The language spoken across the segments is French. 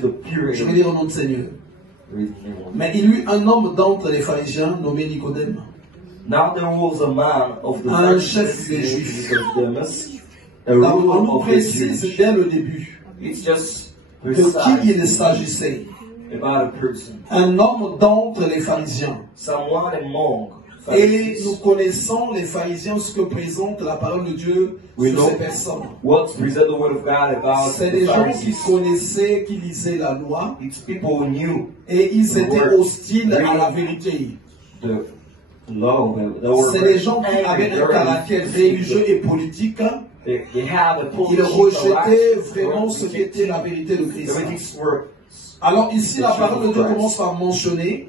to the pure. Je vais lire au nom du Seigneur. Mais il y eut un homme d'entre les pharisiens nommé Nicodème, Now there was a man of the un chef des Juifs. a Là, ruler on nous of the précise Jews. dès le début It's just de qui precise il s'agissait. about a person. Un homme d'entre les pharisiens. Someone among Et Pharisees. nous connaissons les pharisiens, ce que présente la parole de Dieu We sur know ces personnes. what's present the word of God about C'est the des gens qui Pharisees. connaissaient, qui lisaient la loi, It's people who knew et ils The étaient word. hostiles à la vérité. the law. They were C'est des gens qui angry, avaient un very caractère religieux et politique. They have a Ils political rejetaient right. vraiment ce qui était la vérité de Christ. Everything's were Alors ici, la parole de Dieu commence par mentionner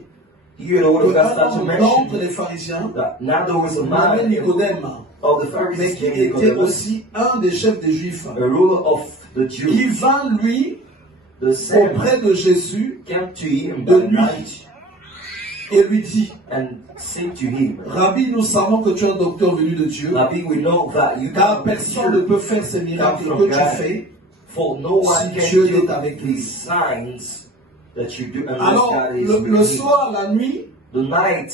here the word of God qu'un starts to homme mention d'entre les pharisiens, that now there was a nommé man Nicodème, of the mais Pharisees qui named était Nicodemus, aussi un des chefs des Juifs, a ruler of the qui Jews. vint lui The same auprès de Jésus came to him de by nuit night et lui dit, and said to him, Rabbi, nous savons que tu es un docteur venu de Dieu, Rabbi, we know that you car can personne ne peut faire ces miracles que tu fais for no one si can Dieu do est avec lui. these signs that you do unless Alors, God is le with you. soir, la nuit, The night,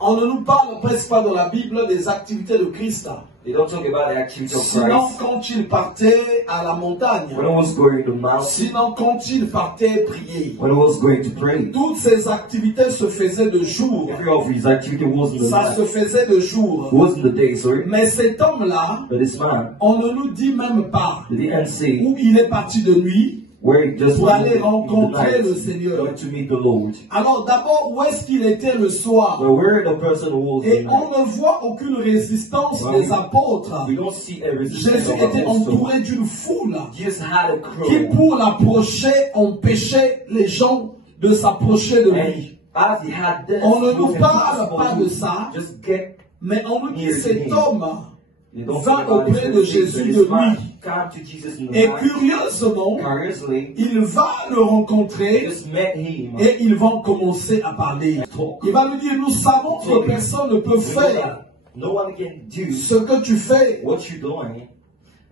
on ne nous parle presque pas dans la Bible des activités de Christ. they don't talk about the activity of Sinon, Christ. quand il partait à la montagne, When I was going to mountain, sinon, quand il partait prier, when I was going to pray, toutes ces activités se faisaient de jour. every of his activity wasn't the Ça night. se faisait de jour. It wasn't the day, sorry. Mais cet homme-là, But this man, on ne nous dit même pas they didn't say où il est parti de nuit where he just pour went aller in the rencontrer le night, Seigneur. going to meet the Lord. Alors d'abord, où est-ce qu'il était le soir? But where the person was, Et in on ne voit aucune résistance des apôtres. we don't see a resistance Jésus of était apostle. entouré d'une foule Jesus had a qui, crowd. pour l'approcher, empêchait les gens de s'approcher de lui. And as he had this, On ne it nous was parle impossible pas to de ça, just get mais on nous dit near to cet him. homme They don't va talk about auprès it, de but Jésus this de man nuit. came to Jesus in the Et night. curieusement, Curiously, il va le rencontrer just met him. et ils vont commencer à parler. Il va lui dire, nous savons que personne ne peut faire No one can do ce que tu fais what you're doing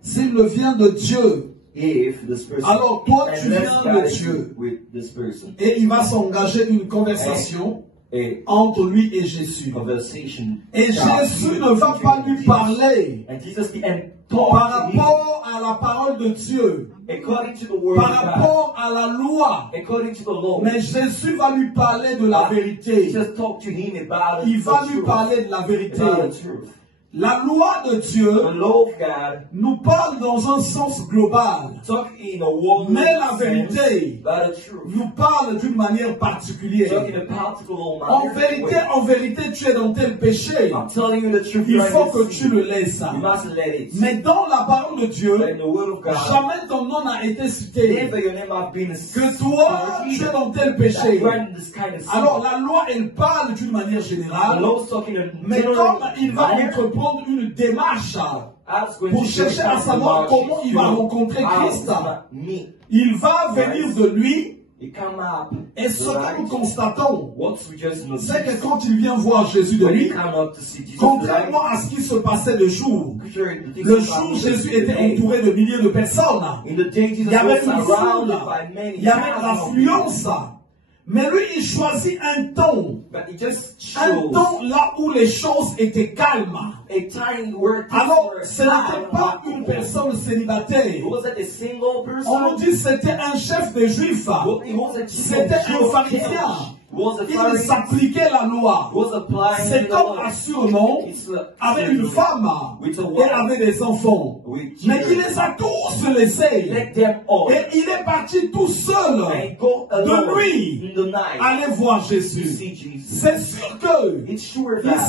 s'il ne vient de Dieu. if this person, Alors toi, tu unless viens God de is Dieu. with this person. Et il va s'engager une conversation A entre lui et Jésus. conversation. Et Jésus ne va pas lui parler And Jesus didn't par talk to him rapport à la parole de Dieu, according to the word par of God, rapport à la loi. according to the law. Mais Jésus va lui parler de la vérité. Just talk to him about Il va the lui truth. parler de la vérité. About the truth. La loi de Dieu The law of God nous parle dans un sens global, talk in a worldly mais la sense vérité about the truth. nous parle d'une manière particulière. Talk in a particular manner. En vérité, tu es dans tel péché. I'm telling you the truth. Il right faut this que tu second. le laisses. You must let it. Mais dans la parole de Dieu, But in the word of God, jamais ton nom n'a été cité. never your name have been Que toi, tu es dans tel péché. this kind of sin. Alors la loi, elle parle d'une manière The générale. law is talking in a Mais general comme il va manner, entreprendre une démarche God's going pour to show chercher à us savoir about comment il va you. rencontrer How Christ, me. il va venir de lui. He come up. Et ce que nous constatons, What we just noticed. c'est que quand il vient voir Jésus de When he lui, come up to see Jesus, contrairement à ce qui se passait le jour, le jour Jésus était entouré de milliers de personnes. In the day Jesus Il y avait was une foule, surrounded by many il y avait thousands of l'affluence. Mais lui, il choisit un temps. But it just Un shows temps là où les choses étaient calmes. a time where things Alors, were ce n'était pas une personne célibataire. It wasn't a single person. On nous dit que c'était un chef des Juifs. It was a C'était un pharisien. Was a Il Pharisee. s'appliquait la loi. Was applying Cet the homme law. assurément avait une femme With a et wife. avait des enfants. With Mais il children. les a tous laissés. Let them all. Et il est parti tout seul And go alone de nuit in the night aller voir to Jésus. see Jesus. C'est sûr que It's sure il that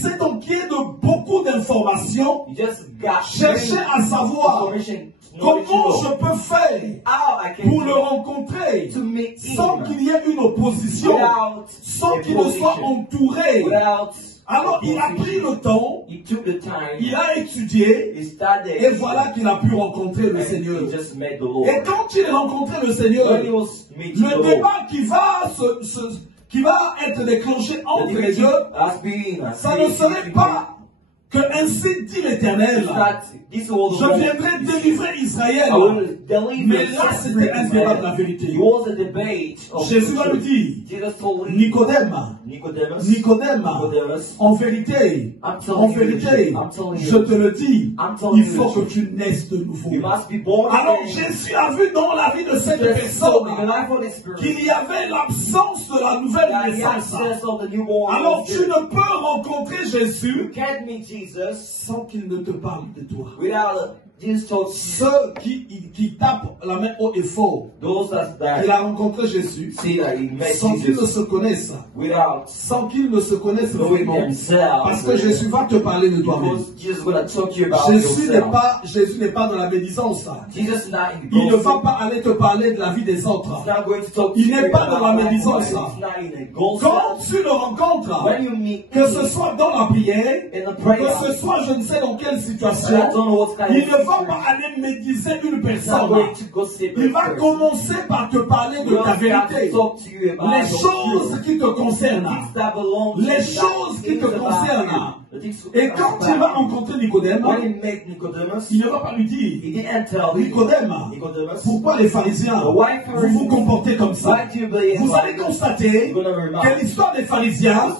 s'est enquillé de beaucoup d'informations, you just got cherchait à savoir information. comment je peux faire How I can pour le rencontrer to meet him sans qu'il y ait une opposition, without sans qu'il ne soit entouré. without Alors il a pris le temps, he took the time, il a étudié, he studied, et voilà qu'il a pu rencontrer le and Seigneur. he just met the Lord. Et quand il a rencontré le Seigneur, When he was meeting the le Lord, débat qui va être déclenché entre les deux, has been ça ne serait pas que ainsi dit l'Éternel, je viendrai délivrer Israël. Mais là, c'était un débat de la vérité. Jésus va lui dire, Nicodème, en vérité, je te le dis, il faut que tu naisses de nouveau. Alors Jésus a vu dans la vie de cette personne qu'il y avait l'absence de la nouvelle naissance. Alors tu ne peux rencontrer Jésus sans qu'il ne te parle de toi. Ceux qui tapent la main haut et fort, il a rencontré Jésus sans qu'ils ne se connaissent, vraiment, parce que Jésus va te parler de toi-même. Jésus n'est pas dans la médisance. Il ne va pas aller te parler de la vie des autres. Il n'est pas dans la médisance. Quand tu le rencontres, que ce soit dans la prière, que ce soit je ne sais dans quelle situation, il ne va pas aller médiser une personne. Il va commencer par te parler de ta vérité. Les choses qui te concernent. Les choses qui te concernent. Et quand il va rencontrer Nicodème, il ne va pas lui dire, Nicodème, pourquoi les pharisiens, vous vous comportez comme ça? Vous allez constater que l'histoire des pharisiens,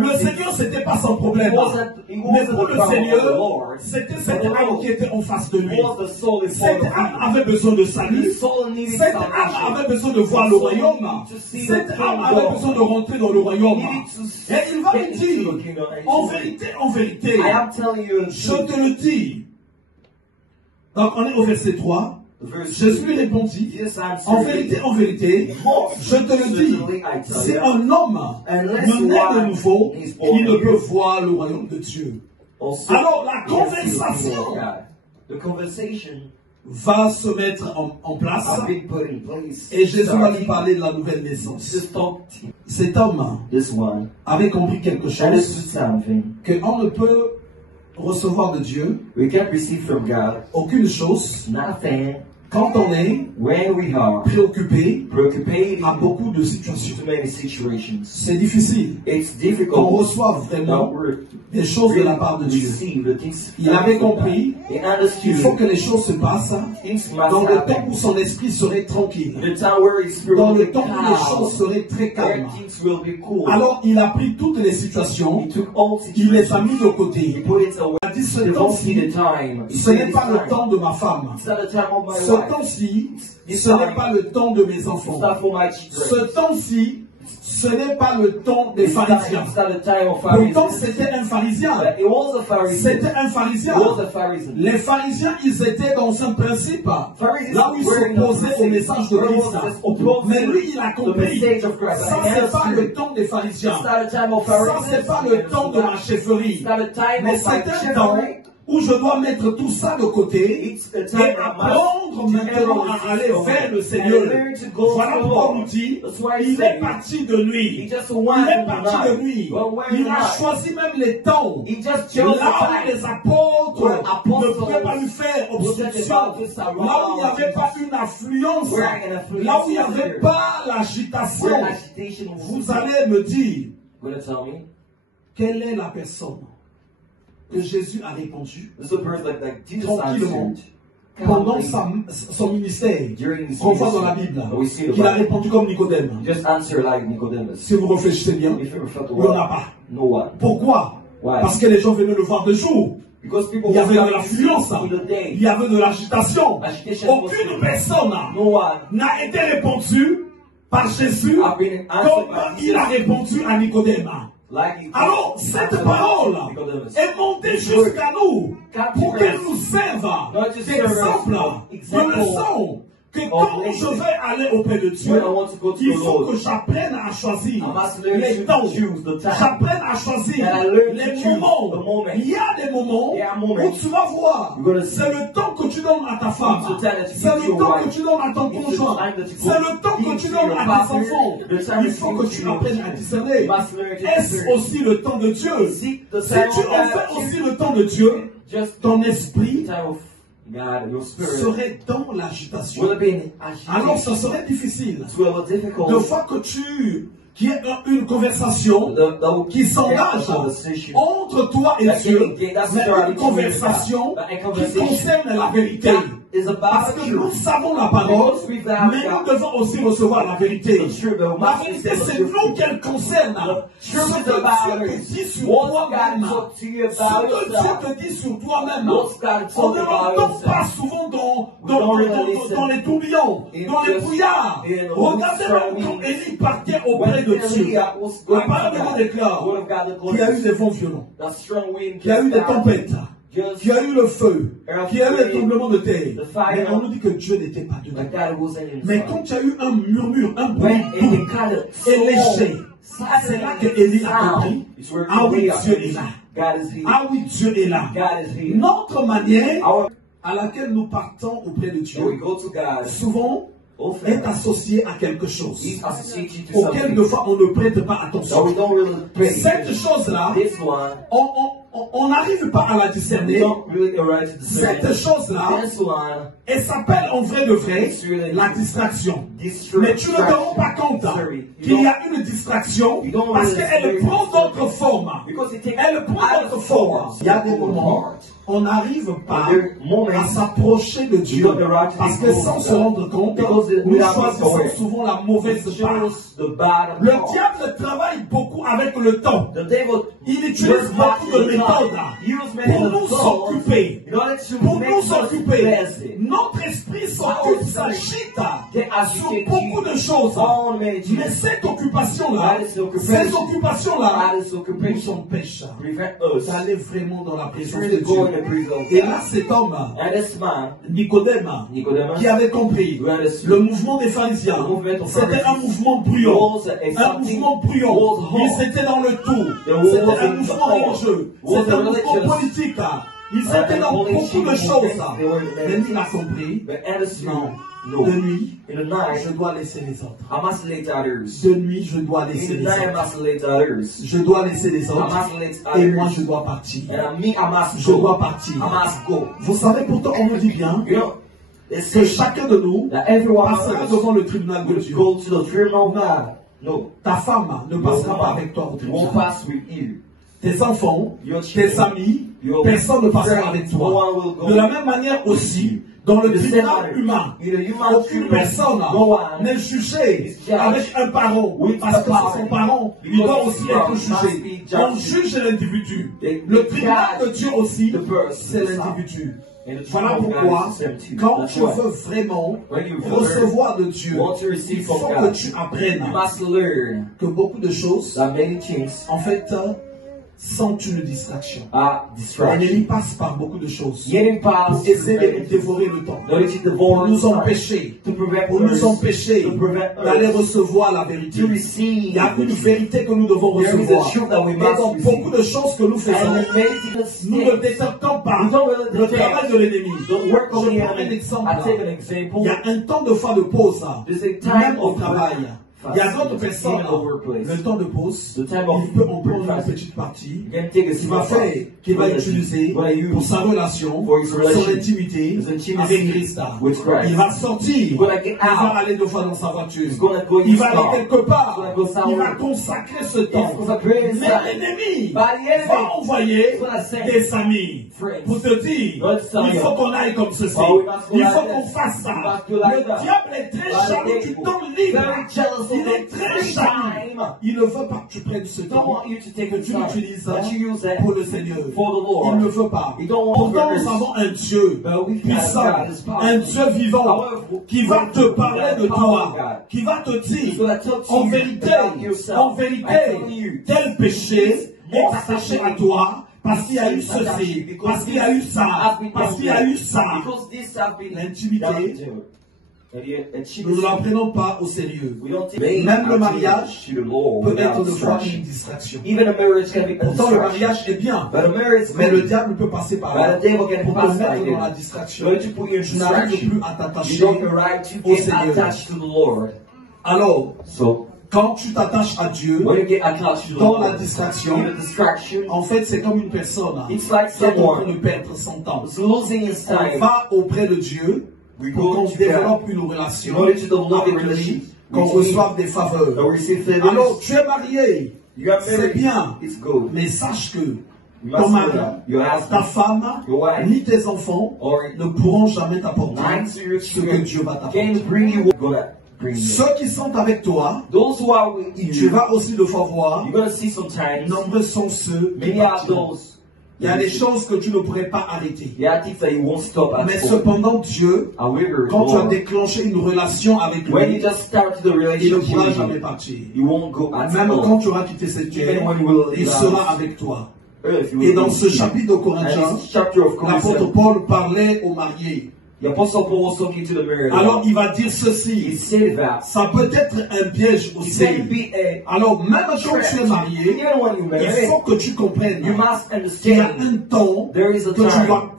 le Seigneur, c'était pas son problème. Mais pour le Seigneur, c'était cette âme qui était en face de lui. Cette âme avait besoin de salut. Cette âme avait besoin de voir le royaume. Cette âme avait besoin de rentrer dans le royaume. Et il va lui dire, en vérité, je te le dis. Donc on est au verset 3. Jésus lui répondit, en vérité, je te le dis, si un homme ne naît de nouveau, il ne peut voir le royaume de Dieu. Alors la conversation va se mettre en place et Jésus va lui parler de la nouvelle naissance. Cet homme avait compris quelque chose, qu'on ne peut recevoir de Dieu aucune chose quand on est préoccupé à beaucoup de situations. C'est difficile qu'on reçoive vraiment des choses de la part de Dieu. Il avait compris qu'il faut que les choses se passent dans le temps où son esprit serait tranquille, dans le temps où les choses seraient très calmes. Alors il a pris toutes les situations, il les a mis de côté. Il a dit, ce temps-ci, ce n'est pas le temps de ma femme. Ce temps-ci, ce n'est pas le temps de mes enfants. Ce temps-ci, ce n'est pas le temps des pharisiens. Pourtant, c'était un pharisien. C'était un pharisien. Les pharisiens, ils étaient dans un principe, là où ils s'opposaient au message de Christ. Mais lui, il a compris. Ça, c'est pas le temps des pharisiens. Ça, c'est pas le temps de la chefferie. Mais c'est un temps où je dois mettre tout ça de côté et apprendre maintenant à aller vers le Seigneur. Voilà pourquoi on nous dit, il est parti de nuit. Il est parti de nuit. Il a choisi même les temps. Là où les apôtres ne pouvaient pas lui faire obstruction. Là où il n'y avait pas une affluence. Là où il n'y avait pas l'agitation. Vous allez me dire, quelle est la personne que Jésus a répondu tranquillement pendant son ministère, qu'on voit dans la Bible, qu'il a répondu comme Nicodème. Si vous réfléchissez bien, il n'y en a pas. Pourquoi? Parce que les gens venaient le voir de jour. Il y avait de l'affluence, il y avait de l'agitation. Aucune personne n'a été répondue par Jésus comme il a répondu à Nicodème. Alors, cette parole est montée jusqu'à nous pour qu'elle nous serve d'exemple, de leçon, que quand je vais aller auprès de Dieu, il faut que j'apprenne à choisir les temps, j'apprenne à choisir les moments. Il y a des moments où tu vas voir, c'est le temps que tu donnes à ta femme, c'est le temps que tu donnes à ton conjoint, c'est le temps que tu donnes à tes enfants. Il faut que tu apprennes à discerner. Est-ce aussi le temps de Dieu? Si tu en fais aussi le temps de Dieu, ton esprit serait dans l'agitation. Alors ça serait difficile. De fois que tu qu'il y ait une conversation qui s'engage entre toi et Dieu, mais une conversation qui concerne la vérité. Parce que nous savons la parole, mais nous devons aussi recevoir la vérité. La vérité, c'est nous qu'elle concerne. Ce que Dieu te dit sur toi-même. Ce que Dieu te dit sur toi-même. On ne l'entend pas souvent dans les tourbillons, dans les brouillards. Regardez quand Élie partait auprès de Dieu. La parole de Dieu déclare qu'il y a eu des vents violents, qu'il y a eu des tempêtes, qu'il y a eu le feu, qu'il y a eu les tremblements de terre. Mais on nous dit que Dieu n'était pas dedans. Mais quand il y a eu un murmure, un bruit doux et léger, c'est là que Élie a compris. Ah oui, Dieu est là. Ah oui, Dieu est là. Notre manière à laquelle nous partons auprès de Dieu, souvent, est associé à quelque chose auquel de fois on ne prête pas attention. Cette chose-là, on n'arrive pas à la discerner. Cette chose-là, elle s'appelle en vrai de vrai la distraction. Mais tu ne te rends pas compte qu'il y a une distraction parce qu'elle prend d'autres formes. Elle prend d'autres formes. Il y a des moments on n'arrive pas à s'approcher de Dieu parce que sans se rendre compte, nous choisissons souvent la mauvaise chose. Le diable travaille beaucoup avec le temps. Il utilise beaucoup de méthodes pour nous occuper. Pour nous occuper. Notre esprit s'occupe, s'agite sur beaucoup de choses. Mais cette occupation-là, ces occupations-là nous empêchent d'aller vraiment dans la présence de Dieu. Et là, cet homme, Nicodème, qui avait compris le mouvement des pharisiens, c'était un mouvement bruyant. Un mouvement bruyant. Ils étaient dans le tout. C'était un mouvement religieux. C'était un mouvement politique. Ils étaient dans beaucoup de choses. Mais il a compris. Non. De nuit, je dois laisser les autres. De nuit, je dois laisser les autres. Je dois laisser les autres. Et moi, je dois partir. Je dois partir. Vous savez, pourtant, on nous dit bien que chacun de nous passera devant le tribunal de Dieu. Non. Ta femme ne passera pas avec toi au tribunal. Tes enfants, tes amis, personne ne passera avec toi. De la même manière aussi, dans le tribunal humain, aucune personne n'est jugée avec un parent. Parce que c'est son parent, il doit aussi être jugé. On juge l'individu. Le tribunal de Dieu aussi, c'est l'individu. Voilà pourquoi, quand tu veux vraiment recevoir de Dieu, il faut que tu apprennes que beaucoup de choses, en fait, sont une distraction. L'ennemi passe par beaucoup de choses pour essayer de nous dévorer le temps, pour nous empêcher d'aller recevoir la vérité. Il y a une vérité que nous devons recevoir. Et dans beaucoup de choses que nous faisons, nous ne détectons pas le travail de l'ennemi. Je prends un exemple. Il y a un temps de fois de pause, même au travail. Il y a d'autres personnes, le temps de pause, il peut en prendre une petite partie qu'il va utiliser pour sa relation, son intimité avec Christ. Il va sortir, il va aller deux fois dans sa voiture, il va aller quelque part, il va consacrer ce temps. Mais l'ennemi va envoyer des amis pour te dire, il faut qu'on aille comme ceci, il faut qu'on fasse ça. Le diable est très jaloux du temps libre. Il est très jaloux. Il ne veut pas que tu prennes ce temps, que tu l'utilises pour le Seigneur. Il ne veut pas. Pourtant, nous avons un Dieu puissant, un Dieu vivant, qui va te parler de toi, qui va te dire, en vérité, tel péché est attaché à toi, parce qu'il y a eu ceci, parce qu'il y a eu ça, parce qu'il y a eu ça. L'intimité, nous ne la prenons pas au sérieux. Même le mariage peut être de fois une distraction. Pourtant le mariage est bien, mais le diable peut passer par là pour te mettre dans la distraction. Tu n'arrives plus à t'attacher au Seigneur. Alors, quand tu t'attaches à Dieu, dans la distraction, en fait, c'est comme une personne qui est en train de perdre son temps. On va auprès de Dieu, we pour go qu'on together développe une in relation order to develop avec a lui, relationship, qu'on reçoive des faveurs. that we receive favors. Alors, tu es marié, You are c'est married, bien, it's good. mais sache que You ton must know mari, that your ta husband, femme, your wife, ni tes enfants or ne pourront jamais t'apporter neither your ce que Dieu va children t'apporter. can bring you what God bring you. Ceux qui sont avec toi, Those who are with tu you, vas aussi le faire voir, you're going to see sometimes, nombreux sont ceux qui many are partiront. those. Il y a des choses que tu ne pourrais pas arrêter. There are things that you won't stop at Mais all. cependant, Dieu, However, quand tu as Lord, déclenché une relation avec when you lui, just start the il ne relationship, pourra jamais partir. you won't go at Même all. quand tu auras quitté cette Even terre, when you will il leave sera us, avec toi. earth, you Et will dans be ce with you. chapitre de And Corinthiens, this chapter of l'apôtre Corinthians, Paul parlait aux mariés. the Apostle Paul was talking to the married. Alors il va dire He ceci, said that ça peut être un piège it aussi. can be a Alors même quand tu es marié, even when you il marry, faut que tu comprennes you must qu'il y a understand un temps there is a que tu time dois,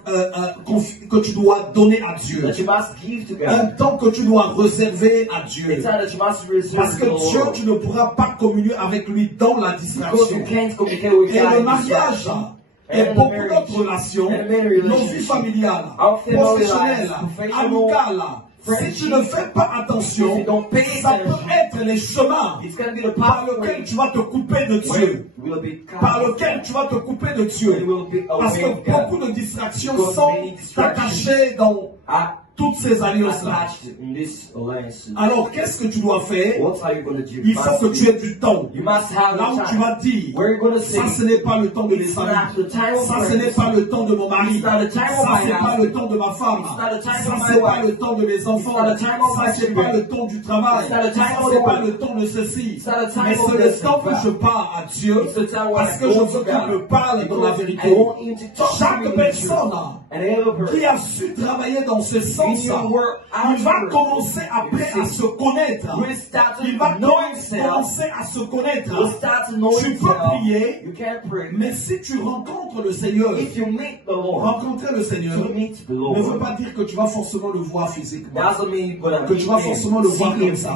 que tu dois donner à Dieu. that you must give to Un God. temps que tu dois réserver à A Dieu. time that you must reserve Parce que to the Dieu, Lord. tu ne pourras pas communier avec lui dans la Because distraction. you can't communicate with Et God le in mariage distraction. et And beaucoup the d'autres marriage, relations, and the marriage nos vies relationship, familiales, our family professionnelles, lives, professional, amicales, si tu ne fais pas attention, if you don't pay ça peut attention, être les chemins it's going to be the par pathway lesquels tu vas te couper de Dieu. when you will be cut Par off. lequel tu vas te couper de When Dieu. you will be Parce away que of God. beaucoup de distractions Because sont many distractions attachées dans are toutes ces alliances-là. attached in this alliance. Alors, qu'est-ce que tu dois faire? What are you going to do? Il faut que tu aies du temps. You must have Là où the tu vas time. dire, Where you're going to say, ça ce n'est pas le temps de mes it's amis. not the time of Ça ce n'est friends. pas le temps de mon mari. It's not the time of Ça my c'est pas house. le temps de ma femme. It's not the time Ça of my c'est pas wife. le temps de mes enfants. It's not the time of Ça my c'est children. pas le temps du travail. It's not the time Ça of c'est the pas work. le temps de ceci. It's not the time Mais of c'est le this temps and que that. je parle à Dieu. It's the time when Parce I que go je to veux God. qu'il me parle dans la Because vérité. I want him to talk to Chaque me in personne truth. And every person qui a su travailler dans ce in sens, your work, il va commencer après à se connaître. will start to Il va know himself. commencer à se connaître. Will start to know Tu peux himself. prier, You can pray. mais si tu rencontres le Seigneur, If you meet the Lord, rencontrer le Seigneur to meet the ne Lord, veut pas dire que tu vas forcément le voir physiquement. doesn't mean you're gonna Que tu vas forcément le voir comme ça.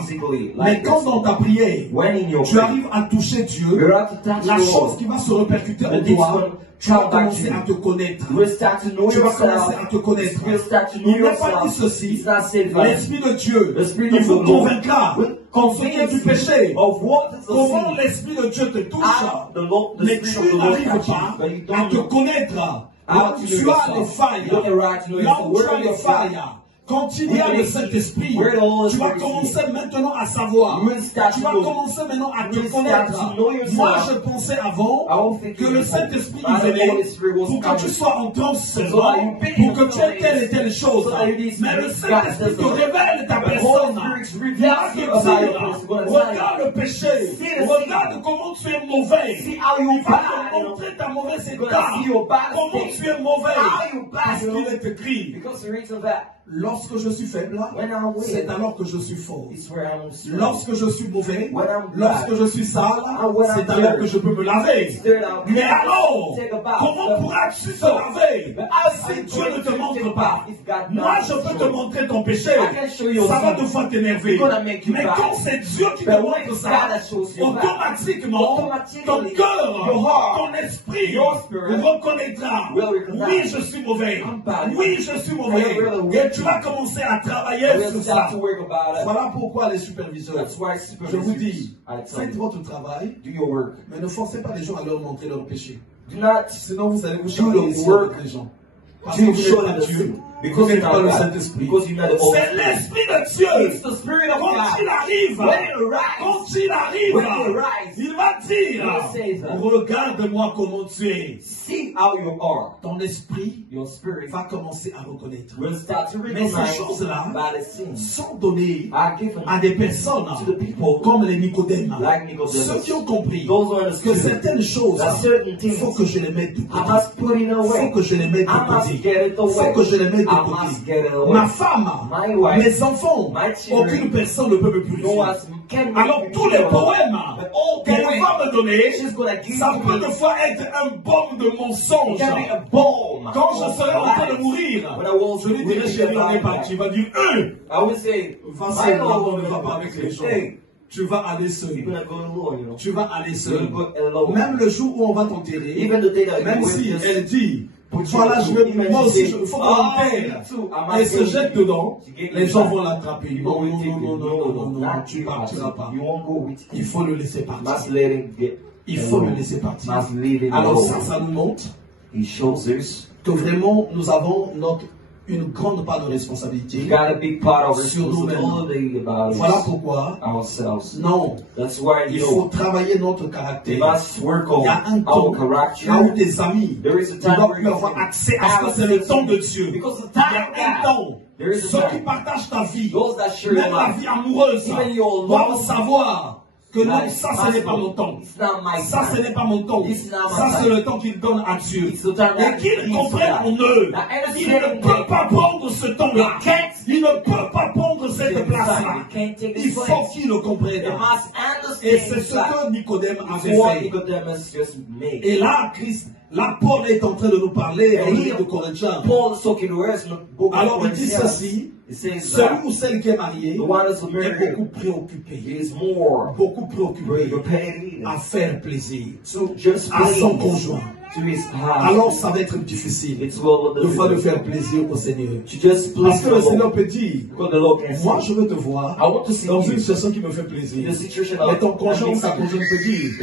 Mais quand dans ta prière, when in your tu arrives à toucher Dieu, you're out to touch la the chose Lord, qui va se répercuter en the things toi, will tu vas come back to commencer you. à te connaître. You will start to know Tu vas commencer yourself. à te connaître. You will start to know Il n'est pas dit yourself. ceci. It's not said like L'Esprit de Dieu The Spirit il of vous the Lord convaincra will ce qui est du péché. of what is the Comment sin. l'Esprit de Dieu te touche, How the Lord, the mais Spirit tu of the Lord n'arrives touches you, pas but you à don't te know connaître. how Là to où know tu as les yourself. You failles, don't know right to know là yourself. où tu Where as are les your failles? failles, quand il y a le Saint-Esprit, Where the Holy tu vas Spirit is. commencer maintenant à savoir. You will start Tu to vas know. commencer maintenant à te You will connaître. start to know yourself. Moi, je pensais avant I won't think que you le before. Saint-Esprit But the venait Holy Spirit was pour que tu coming. sois en transe So seulement, that you be pour in que tu aies trance. telle et telle chose. So that you be Mais le spirit. Saint-Esprit te God does révèle ta The Holy personne. Spirit Il reveals va te you about your dire, person. Gonna tell you. regarde le péché, See the regarde comment tu es mauvais. See how you Il va bad. te montrer ta mauvaise Gonna état. see your bad Comment state. tu es mauvais. How you bad, Parce you know. qu'il est écrit, Because the reason that lorsque je suis faible, when I'm c'est weak, alors que je suis fort. it's where I'm strong. Lorsque je suis mauvais, When I'm lorsque bad, je suis sale, when I'm c'est alors dirty, que je peux me laver. Stir it out. Mais alors, Take a bath. comment pourras-tu te laver But how si you Dieu ne te take a montre pas? bath if God Moi, doesn't je peux show te you? montrer ton péché. I can show you Ça va sin. deux fois t'énerver. It's gonna make you Mais bad. quand c'est Dieu qui te But when montre it's ça, God that shows you bad, automatiquement, automatically, ton cœur, your heart, ton esprit your spirit reconnaîtra. will recognize. Oui, je suis mauvais. I'm bad. Oui, je suis mauvais. I will Et tu vas commencer à travailler We'll sur ça. start to work about it. Voilà pourquoi les superviseurs, That's why je vous dis, I tell faites you, votre travail, do your work. mais ne forcez pas les gens à leur montrer leur péché. Do not Sinon, vous allez vous Do charger the ici work. avec les gens. Parce do que vous show n'êtes pas them Dieu. because Vous you're n'êtes pas not le God. Saint-Esprit. Because you're not the Holy C'est Spirit. l'Esprit de Dieu. It's the Spirit of Quand God. il arrive, When it arrives, quand il arrive, when it arrives, il va dire, will say that. regarde-moi comment tu es. see how you are. Ton esprit Your spirit va commencer à reconnaître. will start to Mais recognize ces choses-là by the sin. sont données Are given à des personnes to the people comme les Nicodèmes. like Nicodemus. Ceux qui ont compris Those who que understood certaines choses, that certain il things faut que je les mette de I côté. must put it Il away. faut que je les mette de I must côté. get it Il faut away. que je les mette de I côté. must get it away. Ma femme, My wife, mes enfants, my children, aucune personne ne peut me purifier. no one can make Alors me tous les feel poèmes but all qu'elle poems va me donner, she's gonna give ça to peut me. des fois être un baume de mensonge. It can be a balm. Quand je of serai en train de life. mourir, When I was je lui dirai, really chérie, on est about parti. Il va dire, I would say, va my seul, Lord, on ne va pas avec les gens. hey, Tu vas aller seul. you're gonna go alone, you know. Tu vas aller You're seul. gonna go alone. Même le jour où on va t'enterrer, Even the day that même you si witness, elle dit Voilà, moi aussi, il faut qu'on perd et se jette dedans. Les gens vont l'attraper. Non, tu ne partiras pas. Il faut le laisser partir. Il faut le laisser partir. Alors ça nous montre que vraiment nous avons une grande part de responsabilité sur nous-mêmes. Voilà pourquoi, non, il faut travailler notre caractère. Il y a un temps, là où tes amis ne doivent plus avoir accès à ce que c'est le temps de Dieu. Il y a un temps. Ceux qui partagent ta vie, même la vie amoureuse, doivent savoir que non, ça ce n'est pas mon temps. Ça ce n'est pas mon temps. Ça c'est le temps qu'il donne à Dieu. Et qu'ils comprennent en eux. Il ne peut pas prendre ce temps-là. Il ne peut pas prendre cette place-là. Il faut qu'il le comprenne. Et c'est ce que Nicodème avait fait. Et là, Paul est en train de nous parler dans le livre de Corinthiens. Alors il dit ceci. Celui ou celle qui est marié est beaucoup préoccupé. Beaucoup préoccupé à faire plaisir à son conjoint. Alors ça va être difficile de faire plaisir au Seigneur. Parce que le Seigneur peut dire, moi je veux te voir dans une situation qui me fait plaisir. Mais ton conjoint ou ta conjointe peut dire,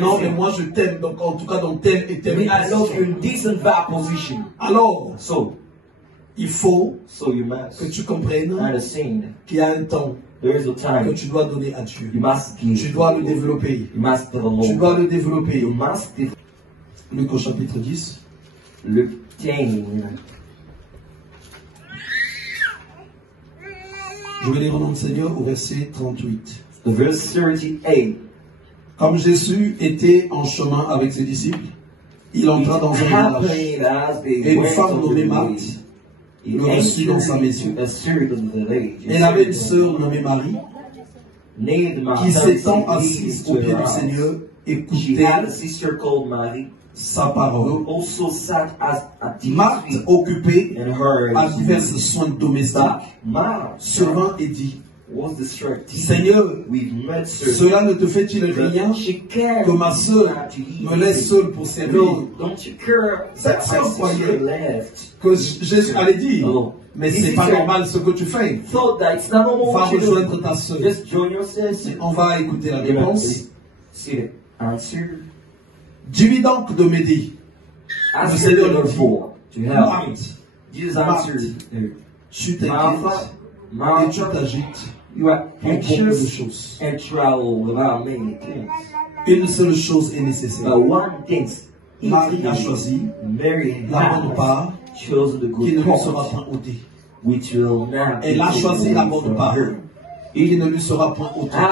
non mais moi je t'aime, donc en tout cas dans telle et telle position. Alors, il faut que tu comprennes qu'il y a un temps que tu dois donner à Dieu. Tu dois le développer. Tu dois le développer. Luc au chapitre 10. Luc 10. Je vais lire au nom du Seigneur au verset 38. Verse 38. Comme Jésus était en chemin avec ses disciples, il entra dans un village. Et une femme nommée Marthe le reçut dans sa maison. Elle avait une sœur nommée Marie, qui s'étant assise au pied du Seigneur, écoutait sa parole. Marthe, occupée à divers soins domestiques, survint et dit, Seigneur, cela ne te fait-il rien que ma sœur me laisse seule pour servir? Cette sœur croyait que Jésus allait dire, mais c'est pas normal ce que tu fais. Va rejoindre ta sœur. On va écouter la réponse. Dis-lui donc de m'aider. Le Seigneur le dit, Marthe, tu t'inquiètes et tu t'agites. Beaucoup de choses. Une seule chose est nécessaire. Marie a choisi la bonne part qui ne lui sera point ôtée. Elle a choisi la bonne part qui ne lui sera point ôtée.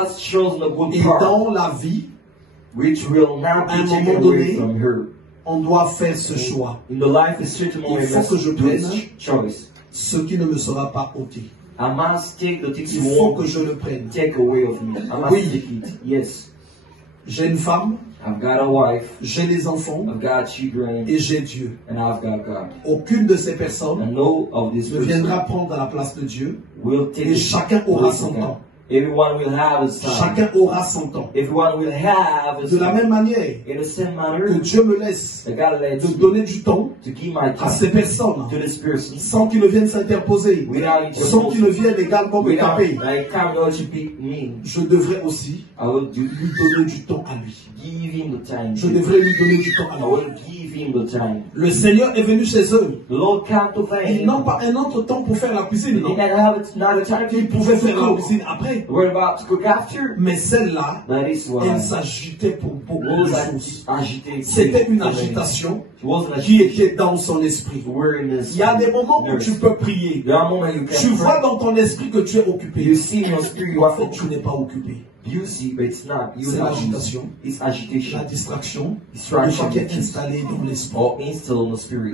Et dans la vie, à un moment donné, on doit faire ce choix. Il faut que je prenne ce qui ne me sera pas ôté. Il faut que je le prenne. Oui. Yes. J'ai une femme. I've got a wife. J'ai des enfants. I've got children. Et j'ai Dieu. And I've got God. Aucune de ces personnes ne viendra prendre la place de Dieu. Et chacun aura son temps. Everyone will have his time. Chacun aura son temps. Everyone will have his de la même manière que Dieu me laisse de donner du temps à ces personnes sans qu'ils ne viennent s'interposer, sans qu'ils ne viennent également me taper. Je devrais aussi lui donner du temps à lui. Je devrais lui donner du temps à lui. Le Seigneur est venu chez eux. Ils n'ont pas un autre temps pour faire la cuisine. Non. Ils pouvaient faire la cuisine après. Mais celle-là, elle s'agitait pour beaucoup de choses. C'était une agitation qui était dans son esprit. Il y a des moments où tu peux prier. Tu vois dans ton esprit que tu es occupé. En fait, tu n'es pas occupé. C'est l'agitation, la distraction qui est installée dans l'esprit.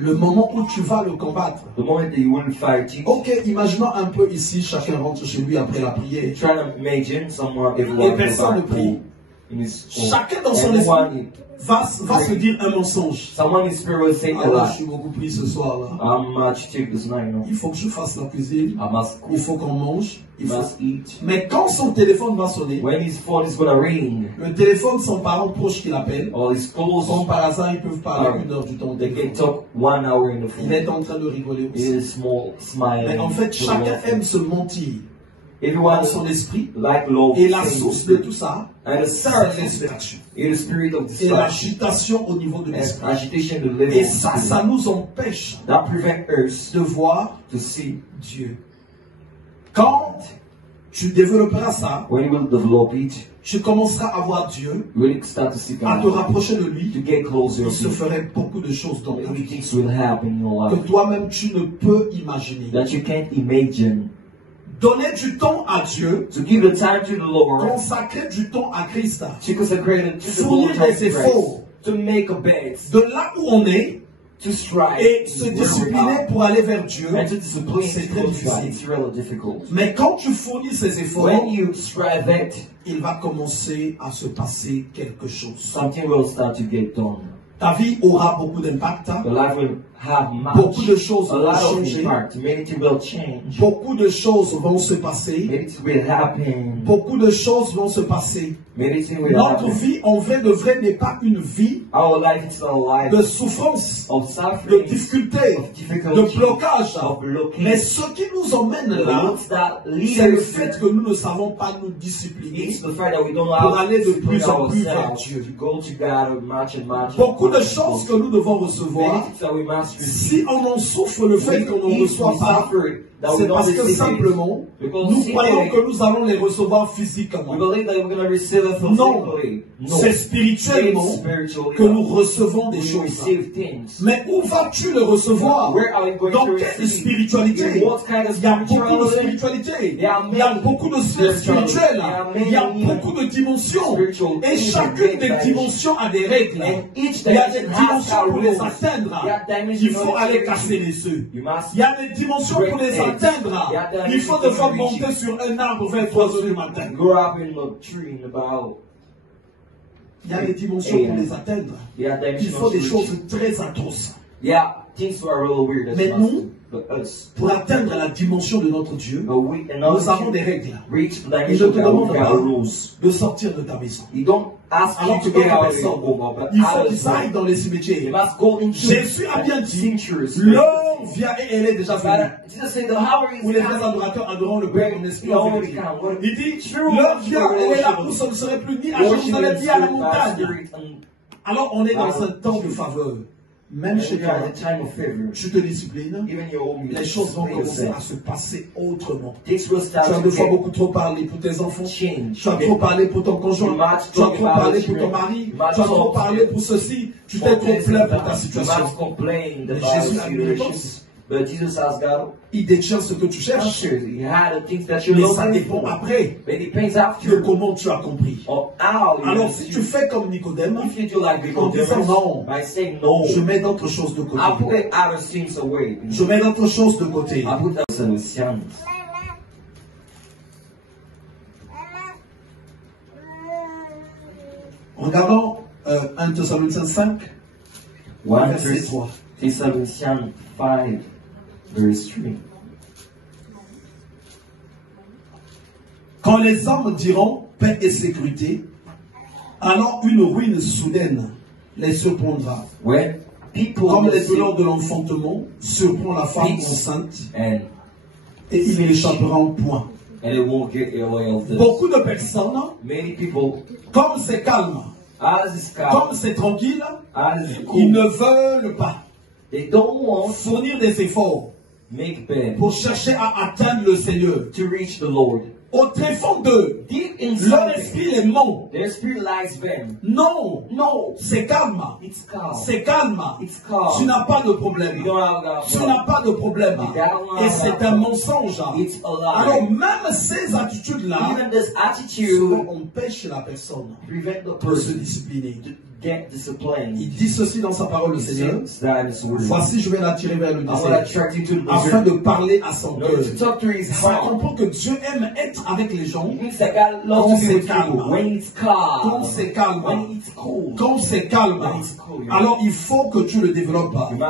Le moment où tu vas le combattre. Ok, imaginons un peu ici, chacun rentre chez lui après la prière. Et personne ne prie. Chacun dans son esprit va se dire un mensonge. Someone in spirit will say a Alors, je lie. suis beaucoup pris ce soir là. Il faut que je fasse la cuisine. Il faut qu'on mange. Il faut eat. Mais quand son téléphone va sonner, when his phone is gonna ring, le téléphone, son parent proche qui l'appelle, or his close, comme par hasard, ils peuvent parler 1 heure du temps. They can talk 1 hour in the phone. Il est en train de rigoler aussi. He is smiling. Mais en fait, chacun aime se mentir. Everyone Dans son esprit. Like love. Et la source de tout ça, c'est l'inspiration. Et l'agitation au niveau de l'esprit. Et Et ça nous empêche de voir Dieu. Quand tu développeras ça, tu commenceras à voir Dieu, à te rapprocher de lui, il se ferait beaucoup de choses dans ta vie que toi-même tu ne peux imaginer. Donner du temps à Dieu, consacrer du temps à Christ, fournir des efforts, de là où on est, et se discipliner pour aller vers Dieu, c'est très difficile. Mais quand tu fournis ces efforts, il va commencer à se passer quelque chose. Ta vie aura beaucoup d'impact. Beaucoup de choses vont changer. Beaucoup de choses vont se passer. Beaucoup de choses vont se passer. Notre vie en vrai de vrai n'est pas une vie de souffrance, de difficulté, de blocage. Mais ce qui nous emmène là, c'est le fait que nous ne savons pas nous discipliner pour aller de plus en plus vers Dieu. Beaucoup de choses que nous devons recevoir, si on en souffre le fait qu'on n'en reçoit pas, c'est parce que simplement, nous croyons que nous allons les recevoir physiquement. Non, c'est spirituellement que nous recevons des choses. Mais où vas-tu le recevoir? Dans quelle spiritualité? Il y a beaucoup de spiritualité. Il y a beaucoup de sphères spirituelles. Il y a beaucoup de dimensions. Et chacune des dimensions a des règles. Il y a des dimensions pour les atteindre. Il faut aller casser les œufs. Il y a des dimensions pour les atteindre. Il faut devoir monter sur un arbre vers 3 heures du matin. Il y a des dimensions pour les atteindre. Il faut des choses très atroces. Mais nous, pour atteindre la dimension de notre Dieu, nous avons des règles. Il ne te demande pas de sortir de ta maison. Alors tu dois ta personne. Il faut qu'ils aillent dans les cimetières. Jésus a bien dit, l'heure vient et elle est déjà venue. Où les vrais adorateurs adoreront le Père en esprit. Il dit, l'heure vient et elle est là où ce ne serait plus ni à Jérusalem ni à la montagne. Alors on est dans un temps de faveur. Même chez toi, tu te disciplines, les choses vont commencer à se passer autrement. Tu as deux fois beaucoup trop parlé pour tes enfants, tu as trop parlé pour ton conjoint, tu as trop parlé pour ton mari, tu as trop parlé pour ceci, tu t'es trop plaint pour ta situation. Mais Jésus a une réponse. Il détient ce que tu cherches. Mais ça dépend après de comment tu as compris. Alors si tu fais comme Nicodème, en disant non, je mets d'autres choses de côté. Je mets d'autres choses de côté. Regardons 1 Thessaloniciens 5, verset 3. Thessaloniciens 5, verse 3. Quand les hommes diront paix et sécurité, alors une ruine soudaine les surprendra. Comme les douleurs de l'enfantement surprend la femme enceinte, et ils n'échapperont point. Beaucoup de personnes, comme c'est calme, comme c'est tranquille, ils ne veulent pas fournir des efforts pour chercher à atteindre le Seigneur. Au tréfonds d'eux, leur esprit est non. Non, non, c'est calme. C'est calme. Tu n'as pas de problème. Tu n'as pas de problème. Et c'est un mensonge. Alors même ces attitudes-là empêchent la personne de se discipliner. get disciplined, il dit ceci dans sa parole, le Seigneur. that is word. Voici, je vais l'attirer vers le I want to désert, attract you to the afin desert. de parler à son No, cœur. to talk to his Ça heart. comprend que Dieu aime être avec les gens It means that God loves quand to be c'est with calme. people. When it's Quand calm. c'est calme. When it's cool. Quand c'est calme. When it's cool. Alors il faut que tu le développes. You must